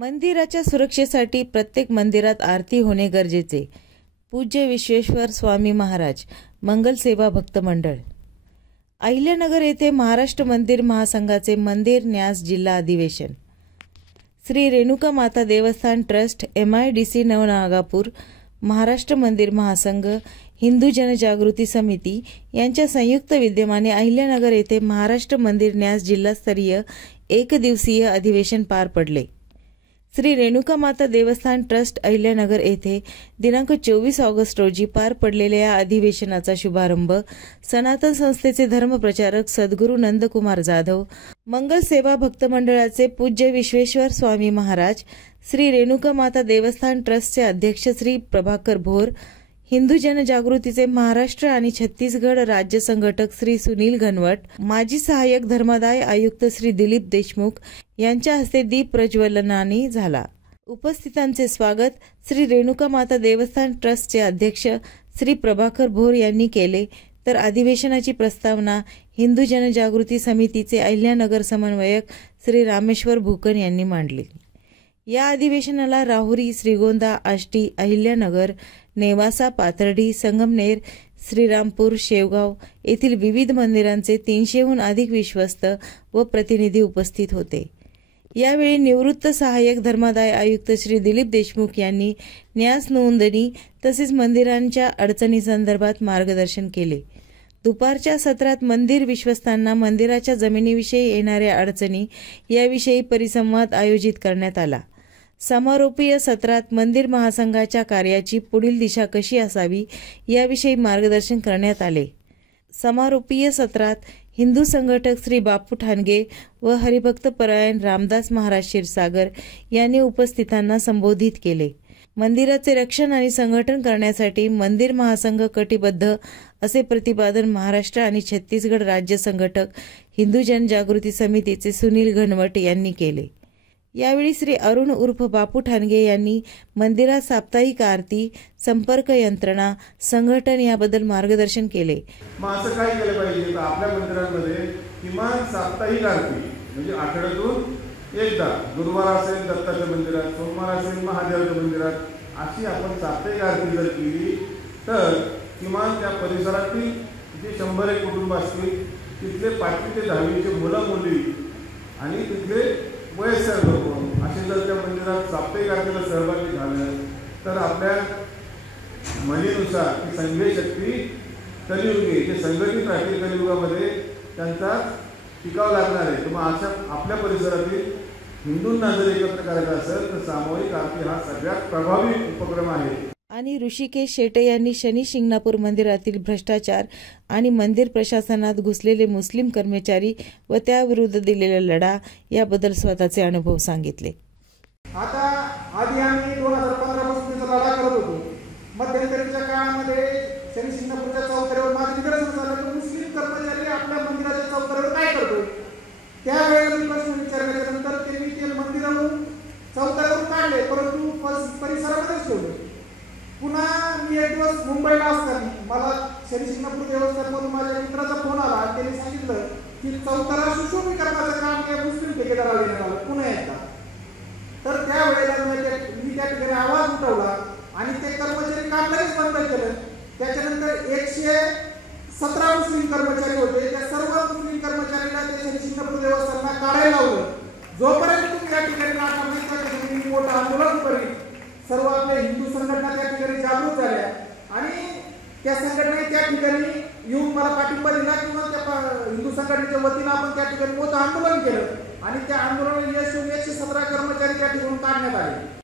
मंदिराच्या सुरक्षेसाठी प्रत्येक मंदिरात आरती होणे गरजेचे. पूज्य विश्वेश्वर स्वामी महाराज, मंगल सेवा भक्त मंडळ. अहिल्यानगर येथे महाराष्ट्र मंदिर महासंघाचे मंदिर न्यास जिल्हा अधिवेशन. श्री रेणुका माता देवस्थान ट्रस्ट, MIDC नवनागापूर, महाराष्ट्र मंदिर महासंघ, हिंदू जनजागृती समिती यांच्या संयुक्त विद्यमाने अहिल्यानगर येथे महाराष्ट्र मंदिर न्यास जिल्हास्तरीय एकदिवसीय अधिवेशन पार पडले. श्री रेणुका माता देवस्थान ट्रस्ट अहिल्यानगर येथे दिनांक 24 ऑगस्ट रोजी पार पडलेल्या या अधिवेशनाचा शुभारंभ सनातन संस्थेचे धर्मप्रचारक सद्गुरू नंदकुमार जाधव, मंगल सेवा भक्त मंडळाचे पूज्य विश्वेश्वर स्वामी महाराज, श्री रेणुका माता देवस्थान ट्रस्टचे अध्यक्ष श्री प्रभाकर भोर, हिंदू जनजागृतीचे महाराष्ट्र आणि छत्तीसगड राज्य संघटक श्री सुनील घनवट, माजी सहाय्यक धर्मादाय आयुक्त श्री दिलीप देशमुख यांच्या हस्ते दीप प्रज्वलनाने झाला. उपस्थितांचे स्वागत श्री रेणुका माता देवस्थान ट्रस्टचे अध्यक्ष श्री प्रभाकर भोर यांनी केले, तर अधिवेशनाची प्रस्तावना हिंदू जनजागृती समितीचे अहिल्यानगर समन्वयक श्री रामेश्वर भूकन यांनी मांडली. या अधिवेशनाला राहुरी, श्रीगोंदा, आष्टी, अहिल्यानगर, नेवासा, पाथर्डी, संगमनेर, श्रीरामपूर, शेवगाव येथील विविध मंदिरांचे 300हून अधिक विश्वस्त व प्रतिनिधी उपस्थित होते. यावेळी निवृत्त सहाय्यक धर्मादाय आयुक्त श्री दिलीप देशमुख यांनी न्यास नोंदणी तसेच मंदिरांच्या अडचणींसंदर्भात मार्गदर्शन केले. दुपारच्या सत्रात मंदिर विश्वस्तांना मंदिराच्या जमिनीविषयी येणाऱ्या अडचणी याविषयी परिसंवाद आयोजित करण्यात आला. समारोपीय सत्रात मंदिर महासंघाच्या कार्याची पुढील दिशा कशी असावी याविषयी मार्गदर्शन करण्यात आले. समारोपीय सत्रात हिंदू संघटक श्री बापू ठाणगे व हरिभक्त परायण रामदास महाराज क्षीरसागर यांनी उपस्थितांना संबोधित केले. मंदिराचे रक्षण आणि संघटन करण्यासाठी मंदिर महासंघ कटिबद्ध असे प्रतिपादन महाराष्ट्र आणि छत्तीसगड राज्य संघटक हिंदू जनजागृती समितीचे सुनील घनवट यांनी केले. यावेळी श्री अरुण उर्फ बापू ठाणगे यांनी मंदिरात साप्ताहिक आरती, संपर्क यंत्रणा, संघटन याबद्दल मार्गदर्शन केले. असं काय केलं पाहिजे तर आपल्या मंदिरांमध्ये किमान साप्ताहिक आरती म्हणजे आठवड्यातून एकदा, गुरुवार असेल दत्ताच्या मंदिरात, सोमवार असेल महादेवाच्या मंदिरात, अशी आपण साप्ताहिक आरती जर केली तर किमान त्या परिसरातील जे 100 कुटुंब असतील तिथले 5वी ते 10वीचे मुलं मुली आणि तिथले वयस्कर लोक असे जर त्या मंदिरात साप्ताहिक आरतीला सहभागी झाले तर आपल्या म्हणीनुसार ती संघीय शक्ती कलियुगी जे संघटित राहतील कलियुगामध्ये त्यांचा टिकाव लागणार आहे. तर मग अशा आपल्या परिसरातील हिंदूंना जर एकत्र करायचं असेल तर सामूहिक आरती हा सगळ्यात प्रभावी उपक्रम आहे. आणि ऋषिकेश शेटे यांनी शनी शिंगणापूर मंदिरातील भ्रष्टाचार आणि मंदिर प्रशासनात घुसलेले मुस्लिम कर्मचारी व त्याविरुद्ध दिलेला लढा याबद्दल स्वतःचे अनुभव सांगितले. आता आधी आम्ही 2015 पासून त्याचा लढा करत होतो. मध्यंतरीच्या काळामध्ये शनी शिंगणापूरच्या चौतऱ्यावर माझं निदर्शन झालं की मुस्लिम कर्मचारी आपल्या मंदिराच्या चौतऱ्यावर काय करतोय. त्यावेळेला मी प्रश्न विचारल्यानंतर त्यांनी ते मंदिरावरून चौतऱ्यावर काढले, परंतु परिसरामध्येच ठेवले. पुन्हा मी एक दिवस मुंबईला असताना मला शनी शिंगणापूर देवस्थानमधून माझ्या मित्राचा फोन आला. त्यांनी सांगितलं की चौतरा सुशोभीकरणाचं काम त्या मुस्लिम ठेकेदाराला देण्यात आलं पुन्हा एकदा. तर त्यावेळेला मी त्या ठिकाणी आवाज उठवला आणि ते कर्मचारी काम लगेच बंद केलं. त्याच्यानंतर 117 मुस्लिम कर्मचारी होते, त्या सर्व मुस्लिम कर्मचाऱ्यांना ते शनी शिंगणापूर देवस्थानला काढायला लावलं. जोपर्यंत तुम्ही या ठिकाणी राहणार नाही त्या ठिकाणी मी मोठं आंदोलन करीन. सर्व आपल्या हिंदू संघटना त्या ठिकाणी जागृत झाल्या आणि त्या संघटनेने त्या ठिकाणी येऊन मला पाठिंबा दिला किंवा त्या हिंदू संघटनेच्या वतीनं आपण त्या ठिकाणी मोठं आंदोलन केलं आणि त्या आंदोलनाला यश येऊन 117 कर्मचारी त्या ठिकाणी काढण्यात आले.